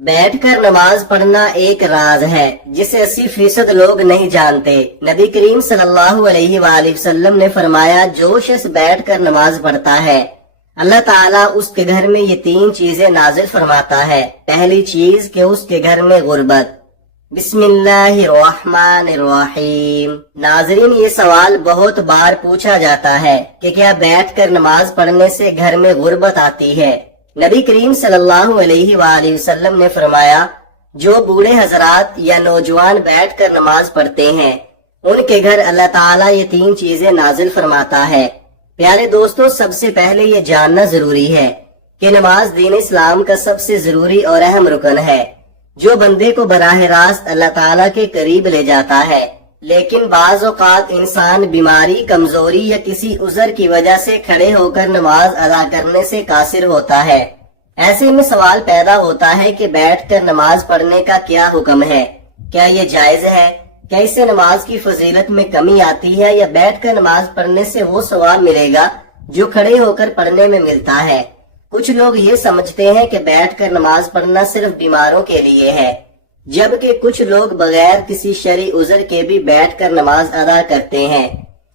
بیٹھ کر نماز پڑھنا ایک راز ہے جسے 80% لوگ نہیں جانتے۔ نبی کریم صلی اللہ علیہ وآلہ وسلم نے فرمایا، جو شخص بیٹھ کر نماز پڑھتا ہے اللہ تعالیٰ اس کے گھر میں یہ 3 چیزیں نازل فرماتا ہے۔ پہلی چیز کہ اس کے گھر میں غربت۔ بسم اللہ الرحمن الرحیم۔ ناظرین، یہ سوال بہت بار پوچھا جاتا ہے کہ کیا بیٹھ کر نماز پڑھنے سے گھر میں غربت آتی ہے؟ نبی کریم صلی اللہ علیہ وآلہ وسلم نے فرمایا، جو بوڑھے حضرات یا نوجوان بیٹھ کر نماز پڑھتے ہیں ان کے گھر اللہ تعالیٰ یہ 3 چیزیں نازل فرماتا ہے۔ پیارے دوستو، سب سے پہلے یہ جاننا ضروری ہے کہ نماز دین اسلام کا سب سے ضروری اور اہم رکن ہے جو بندے کو براہ راست اللہ تعالیٰ کے قریب لے جاتا ہے۔ لیکن بعض اوقات انسان بیماری، کمزوری یا کسی عذر کی وجہ سے کھڑے ہو کر نماز ادا کرنے سے قاصر ہوتا ہے۔ ایسے میں سوال پیدا ہوتا ہے کہ بیٹھ کر نماز پڑھنے کا کیا حکم ہے؟ کیا یہ جائز ہے؟ کیا اس سے نماز کی فضیلت میں کمی آتی ہے یا بیٹھ کر نماز پڑھنے سے وہ ثواب ملے گا جو کھڑے ہو کر پڑھنے میں ملتا ہے؟ کچھ لوگ یہ سمجھتے ہیں کہ بیٹھ کر نماز پڑھنا صرف بیماروں کے لیے ہے، جبکہ کچھ لوگ بغیر کسی شرعی عذر کے بھی بیٹھ کر نماز ادا کرتے ہیں۔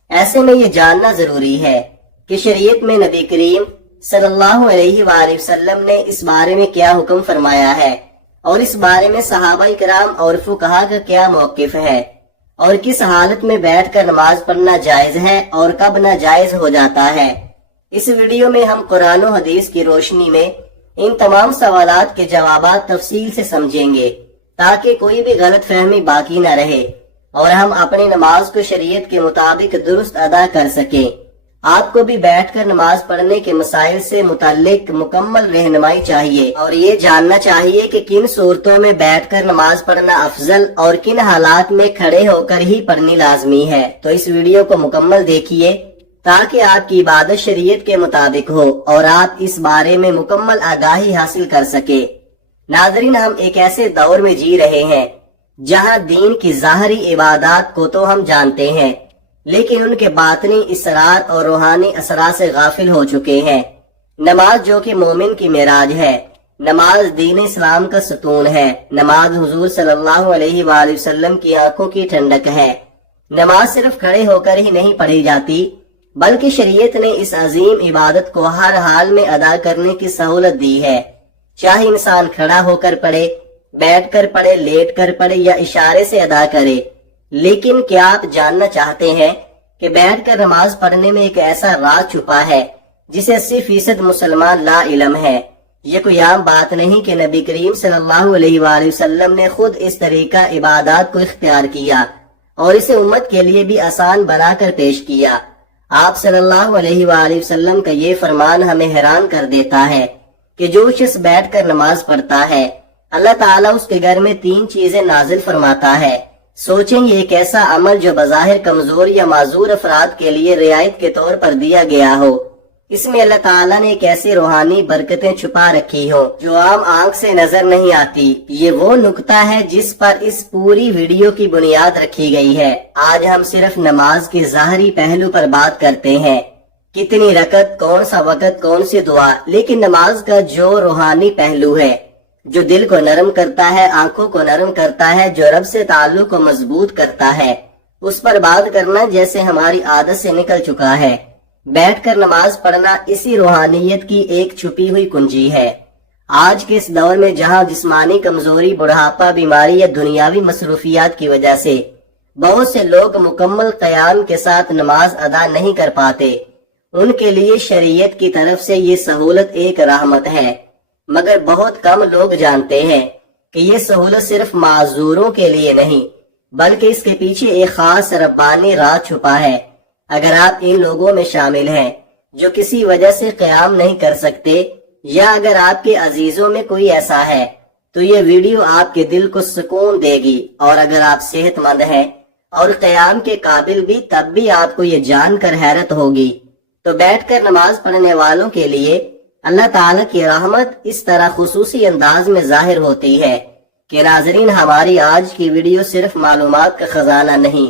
ایسے میں یہ جاننا ضروری ہے کہ شریعت میں نبی کریم صلی اللہ علیہ وآلہ وسلم نے اس بارے میں کیا حکم فرمایا ہے اور اس بارے میں صحابہ کرام اور فقہا کا کیا موقف ہے، اور کس حالت میں بیٹھ کر نماز پڑھنا جائز ہے اور کب ناجائز ہو جاتا ہے۔ اس ویڈیو میں ہم قرآن و حدیث کی روشنی میں ان تمام سوالات کے جوابات تفصیل سے سمجھیں گے تاکہ کوئی بھی غلط فہمی باقی نہ رہے اور ہم اپنی نماز کو شریعت کے مطابق درست ادا کر سکیں۔ آپ کو بھی بیٹھ کر نماز پڑھنے کے مسائل سے متعلق مکمل رہنمائی چاہیے اور یہ جاننا چاہیے کہ کن صورتوں میں بیٹھ کر نماز پڑھنا افضل اور کن حالات میں کھڑے ہو کر ہی پڑھنی لازمی ہے۔ تو اس ویڈیو کو مکمل دیکھیے تاکہ آپ کی عبادت شریعت کے مطابق ہو اور آپ اس بارے میں مکمل آگاہی حاصل کر سکے۔ ناظرین، ہم ایک ایسے دور میں جی رہے ہیں جہاں دین کی ظاہری عبادات کو تو ہم جانتے ہیں لیکن ان کے باطنی اسرار اور روحانی اثرات سے غافل ہو چکے ہیں۔ نماز جو کہ مومن کی معراج ہے، نماز دین اسلام کا ستون ہے، نماز حضور صلی اللہ علیہ وآلہ وسلم کی آنکھوں کی ٹھنڈک ہے۔ نماز صرف کھڑے ہو کر ہی نہیں پڑھی جاتی بلکہ شریعت نے اس عظیم عبادت کو ہر حال میں ادا کرنے کی سہولت دی ہے، چاہے انسان کھڑا ہو کر پڑھے، بیٹھ کر پڑھے، لیٹ کر پڑھے یا اشارے سے ادا کرے۔ لیکن کیا آپ جاننا چاہتے ہیں کہ بیٹھ کر نماز پڑھنے میں ایک ایسا راز چھپا ہے جسے 80% مسلمان لا علم ہے؟ یہ کوئی عام بات نہیں کہ نبی کریم صلی اللہ علیہ وآلہ وسلم نے خود اس طریقہ عبادات کو اختیار کیا اور اسے امت کے لیے بھی آسان بنا کر پیش کیا۔ آپ صلی اللہ علیہ وآلہ وسلم کا یہ فرمان ہمیں حیران کر دیتا ہے کہ جو شخص بیٹھ کر نماز پڑھتا ہے اللہ تعالیٰ اس کے گھر میں 3 چیزیں نازل فرماتا ہے۔ سوچیں، یہ ایک ایسا عمل جو بظاہر کمزور یا معذور افراد کے لیے رعایت کے طور پر دیا گیا ہو، اس میں اللہ تعالیٰ نے ایک ایسی روحانی برکتیں چھپا رکھی ہو جو عام آنکھ سے نظر نہیں آتی۔ یہ وہ نقطہ ہے جس پر اس پوری ویڈیو کی بنیاد رکھی گئی ہے۔ آج ہم صرف نماز کے ظاہری پہلو پر بات کرتے ہیں، کتنی رکعت، کون سا وقت، کون سی دعا، لیکن نماز کا جو روحانی پہلو ہے جو دل کو نرم کرتا ہے، آنکھوں کو نرم کرتا ہے، جو رب سے تعلق کو مضبوط کرتا ہے، اس پر بات کرنا جیسے ہماری عادت سے نکل چکا ہے۔ بیٹھ کر نماز پڑھنا اسی روحانیت کی ایک چھپی ہوئی کنجی ہے۔ آج کے اس دور میں جہاں جسمانی کمزوری، بڑھاپا، بیماری یا دنیاوی مصروفیات کی وجہ سے بہت سے لوگ مکمل قیام کے ساتھ نماز ادا نہیں کر پاتے، ان کے لیے شریعت کی طرف سے یہ سہولت ایک رحمت ہے، مگر بہت کم لوگ جانتے ہیں کہ یہ سہولت صرف معذوروں کے لیے نہیں بلکہ اس کے پیچھے ایک خاص ربانی راز چھپا ہے۔ اگر آپ ان لوگوں میں شامل ہیں جو کسی وجہ سے قیام نہیں کر سکتے یا اگر آپ کے عزیزوں میں کوئی ایسا ہے تو یہ ویڈیو آپ کے دل کو سکون دے گی، اور اگر آپ صحت مند ہیں اور قیام کے قابل بھی تب بھی آپ کو یہ جان کر حیرت ہوگی۔ تو بیٹھ کر نماز پڑھنے والوں کے لیے اللہ تعالیٰ کی رحمت اس طرح خصوصی انداز میں ظاہر ہوتی ہے کہ ناظرین، ہماری آج کی ویڈیو صرف معلومات کا خزانہ نہیں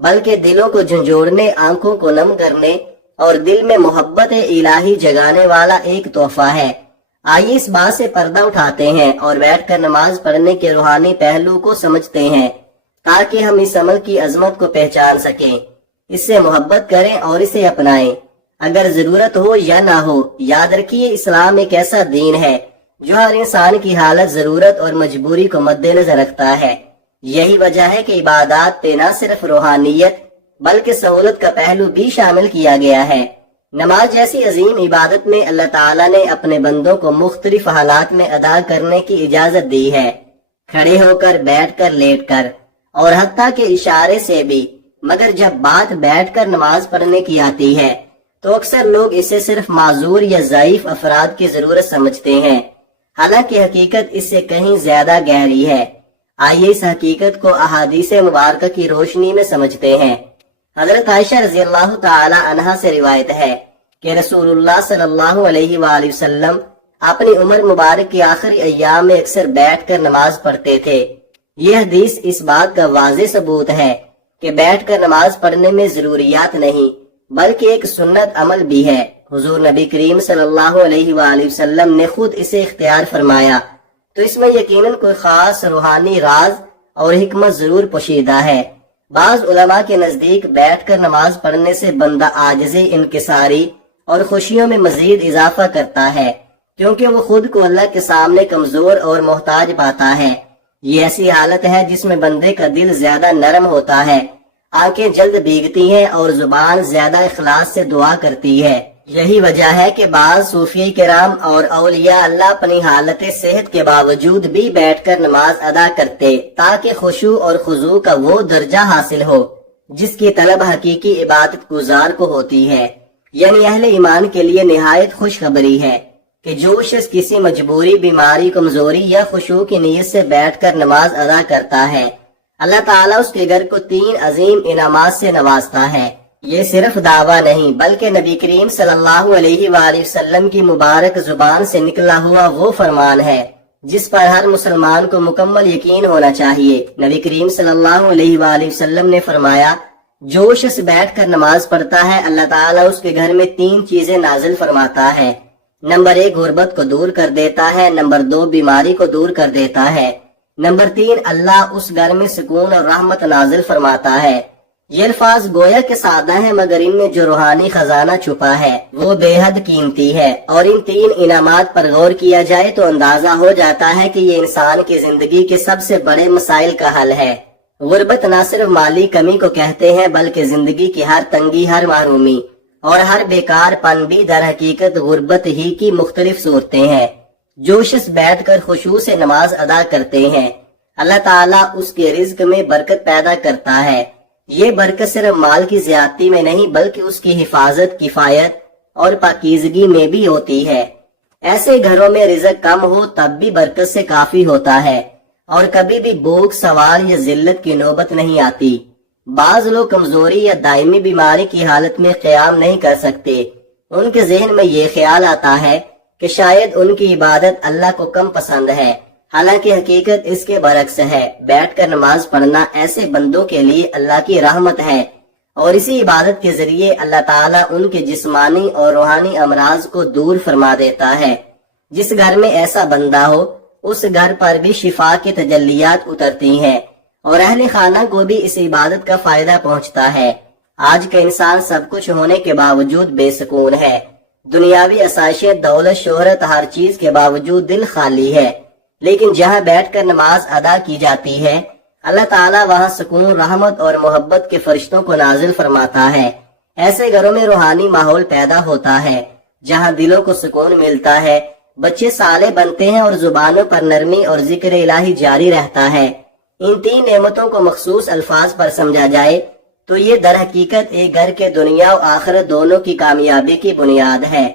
بلکہ دلوں کو جھنجھوڑنے، آنکھوں کو نم کرنے اور دل میں محبت الہی جگانے والا ایک تحفہ ہے۔ آئیے اس بات سے پردہ اٹھاتے ہیں اور بیٹھ کر نماز پڑھنے کے روحانی پہلو کو سمجھتے ہیں تاکہ ہم اس عمل کی عظمت کو پہچان سکیں، اس سے محبت کریں اور اسے اپنائیں۔ اگر ضرورت ہو یا نہ ہو، یاد رکھیے اسلام ایک ایسا دین ہے جو ہر انسان کی حالت، ضرورت اور مجبوری کو مد نظر رکھتا ہے۔ یہی وجہ ہے کہ عبادات پہ نہ صرف روحانیت بلکہ سہولت کا پہلو بھی شامل کیا گیا ہے۔ نماز جیسی عظیم عبادت میں اللہ تعالیٰ نے اپنے بندوں کو مختلف حالات میں ادا کرنے کی اجازت دی ہے، کھڑے ہو کر، بیٹھ کر، لیٹ کر، اور حتیٰ کہ اشارے سے بھی۔ مگر جب بات بیٹھ کر نماز پڑھنے کی آتی ہے تو اکثر لوگ اسے صرف معذور یا ضعیف افراد کی ضرورت سمجھتے ہیں، حالانکہ حقیقت اس سے کہیں زیادہ گہری ہے۔ آئیے اس حقیقت کو احادیث مبارکہ کی روشنی میں سمجھتے ہیں۔ حضرت عائشہ رضی اللہ تعالی عنہا سے روایت ہے کہ رسول اللہ صلی اللہ علیہ وآلہ وسلم اپنی عمر مبارک کے آخری ایام میں اکثر بیٹھ کر نماز پڑھتے تھے۔ یہ حدیث اس بات کا واضح ثبوت ہے کہ بیٹھ کر نماز پڑھنے میں ضروریات نہیں بلکہ ایک سنت عمل بھی ہے۔ حضور نبی کریم صلی اللہ علیہ وآلہ وسلم نے خود اسے اختیار فرمایا، تو اس میں یقیناً کوئی خاص روحانی راز اور حکمت ضرور پوشیدہ ہے۔ بعض علماء کے نزدیک بیٹھ کر نماز پڑھنے سے بندہ عاجزی، انکساری اور خوشیوں میں مزید اضافہ کرتا ہے، کیونکہ وہ خود کو اللہ کے سامنے کمزور اور محتاج پاتا ہے۔ یہ ایسی حالت ہے جس میں بندے کا دل زیادہ نرم ہوتا ہے، آنکھیں جلد بھیگتی ہیں اور زبان زیادہ اخلاص سے دعا کرتی ہے۔ یہی وجہ ہے کہ بعض صوفیہ کرام اور اولیاء اللہ اپنی حالت صحت کے باوجود بھی بیٹھ کر نماز ادا کرتے تاکہ خشوع اور خضوع کا وہ درجہ حاصل ہو جس کی طلب حقیقی عبادت گزار کو ہوتی ہے۔ یعنی اہل ایمان کے لیے نہایت خوشخبری ہے کہ جو شخص کسی مجبوری، بیماری، کمزوری یا خشوع کی نیت سے بیٹھ کر نماز ادا کرتا ہے، اللہ تعالیٰ اس کے گھر کو 3 عظیم انعامات سے نوازتا ہے۔ یہ صرف دعویٰ نہیں بلکہ نبی کریم صلی اللہ علیہ وآلہ وسلم کی مبارک زبان سے نکلا ہوا وہ فرمان ہے جس پر ہر مسلمان کو مکمل یقین ہونا چاہیے۔ نبی کریم صلی اللہ علیہ وآلہ وسلم نے فرمایا، جو شخص بیٹھ کر نماز پڑھتا ہے اللہ تعالیٰ اس کے گھر میں 3 چیزیں نازل فرماتا ہے۔ نمبر 1 غربت کو دور کر دیتا ہے، نمبر 2 بیماری کو دور کر دیتا ہے، نمبر 3 اللہ اس گھر میں سکون اور رحمت نازل فرماتا ہے۔ یہ الفاظ گویا کے سادہ ہیں مگر ان میں جو روحانی خزانہ چھپا ہے وہ بے حد قیمتی ہے، اور ان 3 انعامات پر غور کیا جائے تو اندازہ ہو جاتا ہے کہ یہ انسان کی زندگی کے سب سے بڑے مسائل کا حل ہے۔ غربت نہ صرف مالی کمی کو کہتے ہیں بلکہ زندگی کی ہر تنگی، ہر محرومی اور ہر بیکار پن بھی در حقیقت غربت ہی کی مختلف صورتیں ہیں۔ جو شخص بیٹھ کر خشوع سے نماز ادا کرتے ہیں اللہ تعالیٰ اس کے رزق میں برکت پیدا کرتا ہے۔ یہ برکت صرف مال کی زیادتی میں نہیں بلکہ اس کی حفاظت، کفایت اور پاکیزگی میں بھی ہوتی ہے۔ ایسے گھروں میں رزق کم ہو تب بھی برکت سے کافی ہوتا ہے اور کبھی بھی بھوک، سوال یا ذلت کی نوبت نہیں آتی۔ بعض لوگ کمزوری یا دائمی بیماری کی حالت میں قیام نہیں کر سکتے، ان کے ذہن میں یہ خیال آتا ہے کہ شاید ان کی عبادت اللہ کو کم پسند ہے، حالانکہ حقیقت اس کے برعکس ہے۔ بیٹھ کر نماز پڑھنا ایسے بندوں کے لیے اللہ کی رحمت ہے، اور اسی عبادت کے ذریعے اللہ تعالیٰ ان کے جسمانی اور روحانی امراض کو دور فرما دیتا ہے۔ جس گھر میں ایسا بندہ ہو اس گھر پر بھی شفا کی تجلیات اترتی ہیں اور اہل خانہ کو بھی اس عبادت کا فائدہ پہنچتا ہے۔ آج کا انسان سب کچھ ہونے کے باوجود بے سکون ہے، دنیاوی آسائشیں، دولت، شہرت، ہر چیز کے باوجود دل خالی ہے۔ لیکن جہاں بیٹھ کر نماز ادا کی جاتی ہے اللہ تعالیٰ وہاں سکون، رحمت اور محبت کے فرشتوں کو نازل فرماتا ہے۔ ایسے گھروں میں روحانی ماحول پیدا ہوتا ہے جہاں دلوں کو سکون ملتا ہے، بچے صالح بنتے ہیں اور زبانوں پر نرمی اور ذکر الہی جاری رہتا ہے۔ ان 3 نعمتوں کو مخصوص الفاظ پر سمجھا جائے تو یہ در حقیقت ایک گھر کے دنیا و آخرت دونوں کی کامیابی کی بنیاد ہے۔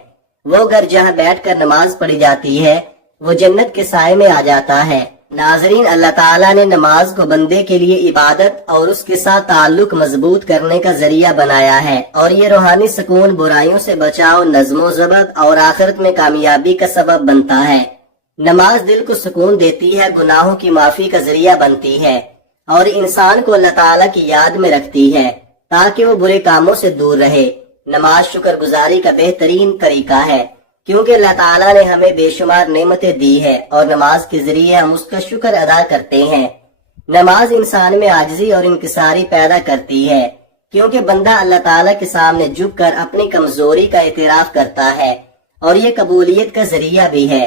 وہ گھر جہاں بیٹھ کر نماز پڑھی جاتی ہے وہ جنت کے سائے میں آ جاتا ہے۔ ناظرین، اللہ تعالیٰ نے نماز کو بندے کے لیے عبادت اور اس کے ساتھ تعلق مضبوط کرنے کا ذریعہ بنایا ہے، اور یہ روحانی سکون، برائیوں سے بچاؤ، نظم و ضبط اور آخرت میں کامیابی کا سبب بنتا ہے۔ نماز دل کو سکون دیتی ہے، گناہوں کی معافی کا ذریعہ بنتی ہے اور انسان کو اللہ تعالیٰ کی یاد میں رکھتی ہے تاکہ وہ برے کاموں سے دور رہے۔ نماز شکر گزاری کا بہترین طریقہ ہے کیونکہ اللہ تعالیٰ نے ہمیں بے شمار نعمتیں دی ہے اور نماز کے ذریعے ہم اس کا شکر ادا کرتے ہیں۔ نماز انسان میں عاجزی اور انکساری پیدا کرتی ہے، کیونکہ بندہ اللہ تعالیٰ کے سامنے جھک کر اپنی کمزوری کا اعتراف کرتا ہے، اور یہ قبولیت کا ذریعہ بھی ہے،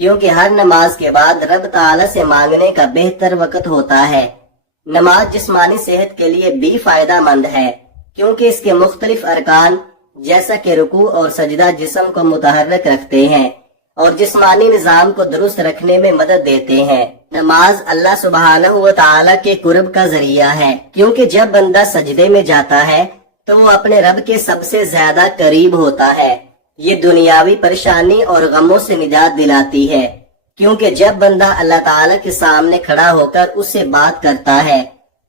کیونکہ ہر نماز کے بعد رب تعالیٰ سے مانگنے کا بہتر وقت ہوتا ہے۔ نماز جسمانی صحت کے لیے بھی فائدہ مند ہے، کیونکہ اس کے مختلف ارکان جیسا کہ رکوع اور سجدہ جسم کو متحرک رکھتے ہیں اور جسمانی نظام کو درست رکھنے میں مدد دیتے ہیں۔ نماز اللہ سبحانہ و تعالیٰ کے قرب کا ذریعہ ہے، کیونکہ جب بندہ سجدے میں جاتا ہے تو وہ اپنے رب کے سب سے زیادہ قریب ہوتا ہے۔ یہ دنیاوی پریشانی اور غموں سے نجات دلاتی ہے، کیونکہ جب بندہ اللہ تعالیٰ کے سامنے کھڑا ہو کر اس سے بات کرتا ہے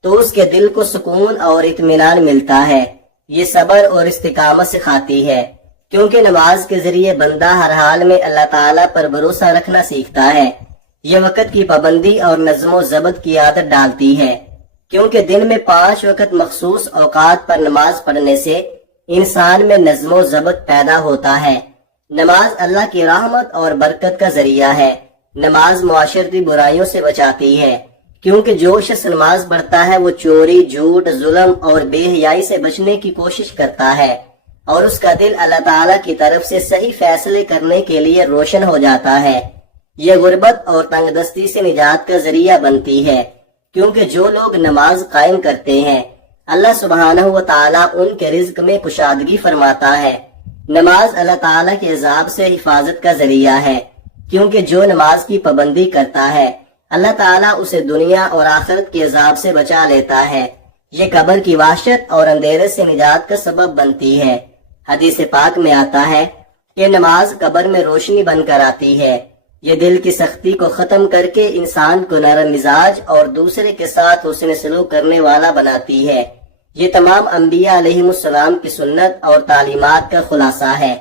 تو اس کے دل کو سکون اور اطمینان ملتا ہے۔ یہ صبر اور استقامت سکھاتی ہے، کیونکہ نماز کے ذریعے بندہ ہر حال میں اللہ تعالیٰ پر بھروسہ رکھنا سیکھتا ہے۔ یہ وقت کی پابندی اور نظم و ضبط کی عادت ڈالتی ہے، کیونکہ دن میں 5 وقت مخصوص اوقات پر نماز پڑھنے سے انسان میں نظم و ضبط پیدا ہوتا ہے۔ نماز اللہ کی رحمت اور برکت کا ذریعہ ہے۔ نماز معاشرتی برائیوں سے بچاتی ہے، کیونکہ جو شخص نماز پڑھتا ہے وہ چوری، جھوٹ، ظلم اور بے حیائی سے بچنے کی کوشش کرتا ہے، اور اس کا دل اللہ تعالیٰ کی طرف سے صحیح فیصلے کرنے کے لیے روشن ہو جاتا ہے۔ یہ غربت اور تنگ دستی سے نجات کا ذریعہ بنتی ہے، کیونکہ جو لوگ نماز قائم کرتے ہیں اللہ سبحانہ و تعالیٰ ان کے رزق میں کشادگی فرماتا ہے۔ نماز اللہ تعالیٰ کے عذاب سے حفاظت کا ذریعہ ہے، کیونکہ جو نماز کی پابندی کرتا ہے اللہ تعالیٰ اسے دنیا اور آخرت کے عذاب سے بچا لیتا ہے۔ یہ قبر کی وحشت اور اندھیرے سے نجات کا سبب بنتی ہے۔ حدیث پاک میں آتا ہے کہ نماز قبر میں روشنی بن کر آتی ہے۔ یہ دل کی سختی کو ختم کر کے انسان کو نرم مزاج اور دوسرے کے ساتھ حسن سلوک کرنے والا بناتی ہے۔ یہ تمام انبیاء علیہم السلام کی سنت اور تعلیمات کا خلاصہ ہے،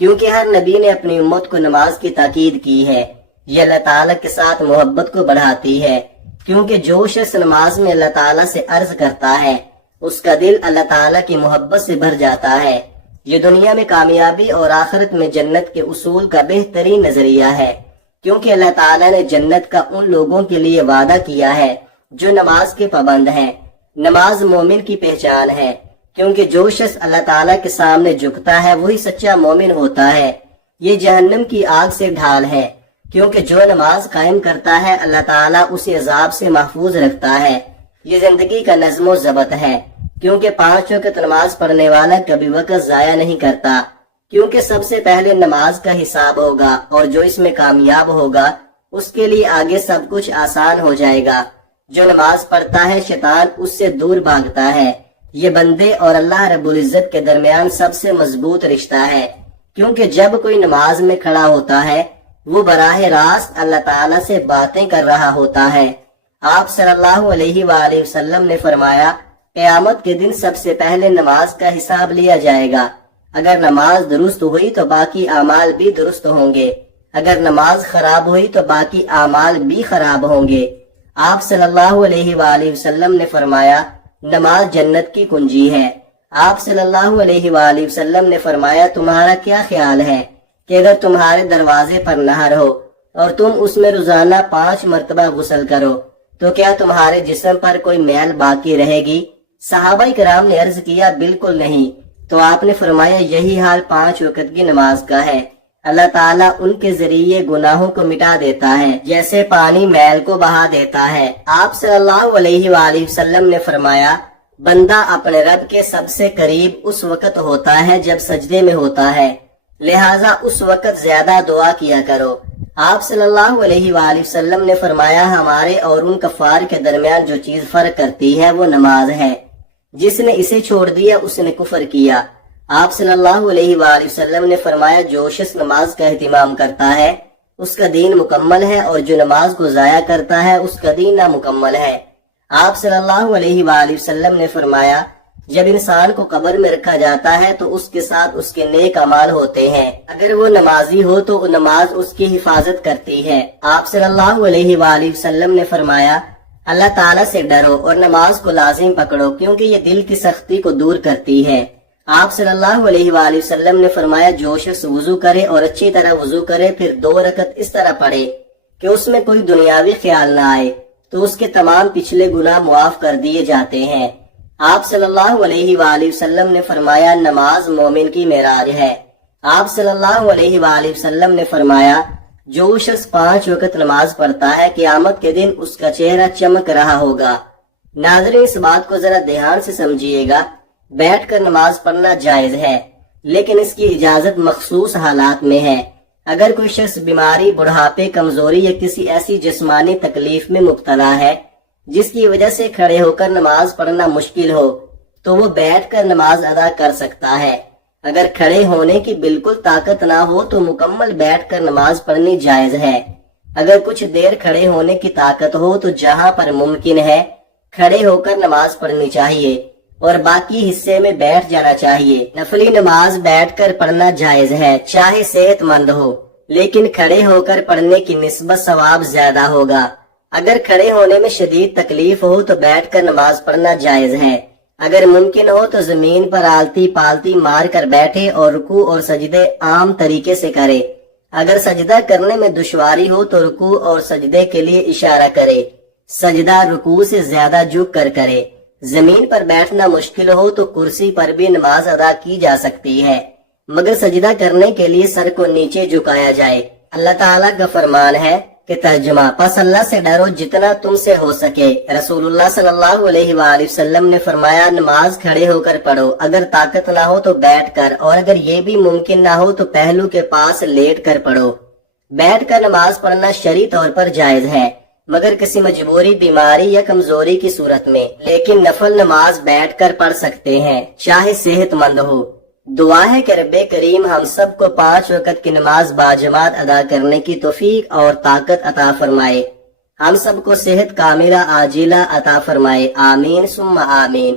کیونکہ ہر نبی نے اپنی امت کو نماز کی تاکید کی ہے۔ یہ اللہ تعالیٰ کے ساتھ محبت کو بڑھاتی ہے، کیونکہ جو شخص نماز میں اللہ تعالیٰ سے عرض کرتا ہے اس کا دل اللہ تعالیٰ کی محبت سے بھر جاتا ہے۔ یہ دنیا میں کامیابی اور آخرت میں جنت کے اصول کا بہترین نظریہ ہے، کیونکہ اللہ تعالیٰ نے جنت کا ان لوگوں کے لیے وعدہ کیا ہے جو نماز کے پابند ہیں۔ نماز مومن کی پہچان ہے، کیونکہ جو شخص اللہ تعالیٰ کے سامنے جھکتا ہے وہی سچا مومن ہوتا ہے۔ یہ جہنم کی آگ سے ڈھال ہے، کیونکہ جو نماز قائم کرتا ہے اللہ تعالیٰ اسے عذاب سے محفوظ رکھتا ہے۔ یہ زندگی کا نظم و ضبط ہے، کیونکہ 5 وقت نماز پڑھنے والا کبھی وقت ضائع نہیں کرتا، کیونکہ سب سے پہلے نماز کا حساب ہوگا، اور جو اس میں کامیاب ہوگا اس کے لیے آگے سب کچھ آسان ہو جائے گا۔ جو نماز پڑھتا ہے شیطان اس سے دور بھاگتا ہے۔ یہ بندے اور اللہ رب العزت کے درمیان سب سے مضبوط رشتہ ہے، کیونکہ جب کوئی نماز میں کھڑا ہوتا ہے وہ براہ راست اللہ تعالیٰ سے باتیں کر رہا ہوتا ہے۔ آپ صلی اللہ علیہ وآلہ وسلم نے فرمایا، قیامت کے دن سب سے پہلے نماز کا حساب لیا جائے گا۔ اگر نماز درست ہوئی تو باقی اعمال بھی درست ہوں گے، اگر نماز خراب ہوئی تو باقی اعمال بھی خراب ہوں گے۔ آپ صلی اللہ علیہ وآلہ وسلم نے فرمایا، نماز جنت کی کنجی ہے۔ آپ صلی اللہ علیہ وآلہ وسلم نے فرمایا، تمہارا کیا خیال ہے کہ اگر تمہارے دروازے پر نہر ہو اور تم اس میں روزانہ 5 مرتبہ غسل کرو تو کیا تمہارے جسم پر کوئی میل باقی رہے گی؟ صحابہ کرام نے عرض کیا، بالکل نہیں۔ تو آپ نے فرمایا، یہی حال 5 وقت کی نماز کا ہے۔ اللہ تعالیٰ ان کے ذریعے گناہوں کو مٹا دیتا ہے جیسے پانی میل کو بہا دیتا ہے۔ آپ صلی اللہ علیہ وآلہ وسلم نے فرمایا، بندہ اپنے رب کے سب سے قریب اس وقت ہوتا ہے جب سجدے میں ہوتا ہے، لہٰذا اس وقت زیادہ دعا کیا کرو۔ آپ صلی اللہ علیہ وآلہ وسلم نے فرمایا، ہمارے اور ان کفار کے درمیان جو چیز فرق کرتی ہے وہ نماز ہے، جس نے اسے چھوڑ دیا اس نے کفر کیا۔ آپ صلی اللہ علیہ وآلہ وسلم نے فرمایا، جو شخص نماز کا اہتمام کرتا ہے اس کا دین مکمل ہے، اور جو نماز کو ضائع کرتا ہے اس کا دین نامکمل ہے۔ آپ صلی اللہ علیہ وآلہ وسلم نے فرمایا، جب انسان کو قبر میں رکھا جاتا ہے تو اس کے ساتھ اس کے نیک اعمال ہوتے ہیں۔ اگر وہ نمازی ہو تو نماز اس کی حفاظت کرتی ہے۔ آپ صلی اللہ علیہ وآلہ وسلم نے فرمایا، اللہ تعالیٰ سے ڈرو اور نماز کو لازم پکڑو، کیونکہ یہ دل کی سختی کو دور کرتی ہے۔ آپ صلی اللہ علیہ وآلہ وسلم نے فرمایا جو شخص وضو کرے اور اچھی طرح وضو کرے پھر 2 رکعت اس طرح پڑھے کہ اس میں کوئی دنیاوی خیال نہ آئے تو اس کے تمام پچھلے گناہ معاف کر دیے جاتے ہیں۔ آپ صلی اللہ علیہ وآلہ وسلم نے فرمایا نماز مومن کی معراج ہے۔ آپ صلی اللہ علیہ وآلہ وسلم نے فرمایا جو شخص 5 وقت نماز پڑھتا ہے قیامت کے دن اس کا چہرہ چمک رہا ہوگا۔ ناظرین اس بات کو ذرا دھیان سے سمجھیے گا، بیٹھ کر نماز پڑھنا جائز ہے لیکن اس کی اجازت مخصوص حالات میں ہے۔ اگر کوئی شخص بیماری، بڑھاپے، کمزوری یا کسی ایسی جسمانی تکلیف میں مبتلا ہے جس کی وجہ سے کھڑے ہو کر نماز پڑھنا مشکل ہو تو وہ بیٹھ کر نماز ادا کر سکتا ہے۔ اگر کھڑے ہونے کی بالکل طاقت نہ ہو تو مکمل بیٹھ کر نماز پڑھنی جائز ہے۔ اگر کچھ دیر کھڑے ہونے کی طاقت ہو تو جہاں پر ممکن ہے کھڑے ہو کر نماز پڑھنی چاہیے اور باقی حصے میں بیٹھ جانا چاہیے۔ نفلی نماز بیٹھ کر پڑھنا جائز ہے چاہے صحت مند ہو، لیکن کھڑے ہو کر پڑھنے کی نسبت ثواب زیادہ ہوگا۔ اگر کھڑے ہونے میں شدید تکلیف ہو تو بیٹھ کر نماز پڑھنا جائز ہے۔ اگر ممکن ہو تو زمین پر آلتی پالتی مار کر بیٹھے اور رکوع اور سجدے عام طریقے سے کرے۔ اگر سجدہ کرنے میں دشواری ہو تو رکوع اور سجدے کے لیے اشارہ کرے۔ سجدہ رکوع سے زیادہ جھک کر کرے۔ زمین پر بیٹھنا مشکل ہو تو کرسی پر بھی نماز ادا کی جا سکتی ہے، مگر سجدہ کرنے کے لیے سر کو نیچے جھکایا جائے۔ اللہ تعالیٰ کا فرمان ہے کہ ترجمہ پس اللہ سے ڈرو جتنا تم سے ہو سکے۔ رسول اللہ صلی اللہ علیہ وآلہ وسلم نے فرمایا نماز کھڑے ہو کر پڑھو، اگر طاقت نہ ہو تو بیٹھ کر، اور اگر یہ بھی ممکن نہ ہو تو پہلو کے پاس لیٹ کر پڑھو۔ بیٹھ کر نماز پڑھنا شرعی طور پر جائز ہے مگر کسی مجبوری، بیماری یا کمزوری کی صورت میں، لیکن نفل نماز بیٹھ کر پڑھ سکتے ہیں چاہے صحت مند ہو۔ دعا ہے کہ رب کریم ہم سب کو 5 وقت کی نماز باجماعت ادا کرنے کی توفیق اور طاقت عطا فرمائے، ہم سب کو صحت کاملہ عاجلہ عطا فرمائے، آمین ثم آمین۔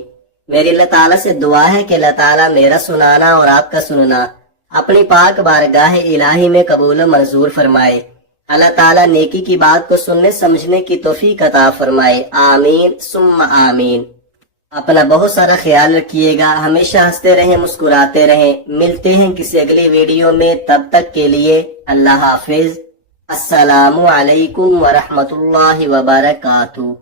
میری اللہ تعالیٰ سے دعا ہے کہ اللہ تعالیٰ میرا سنانا اور آپ کا سننا اپنی پاک بارگاہ الہی میں قبول و منظور فرمائے۔ اللہ تعالیٰ نیکی کی بات کو سننے سمجھنے کی توفیق عطا فرمائے، آمین ثم آمین۔ اپنا بہت سارا خیال رکھیے گا، ہمیشہ ہنستے رہیں، مسکراتے رہیں۔ ملتے ہیں کسی اگلی ویڈیو میں، تب تک کے لیے اللہ حافظ۔ السلام علیکم ورحمۃ اللہ وبرکاتہ۔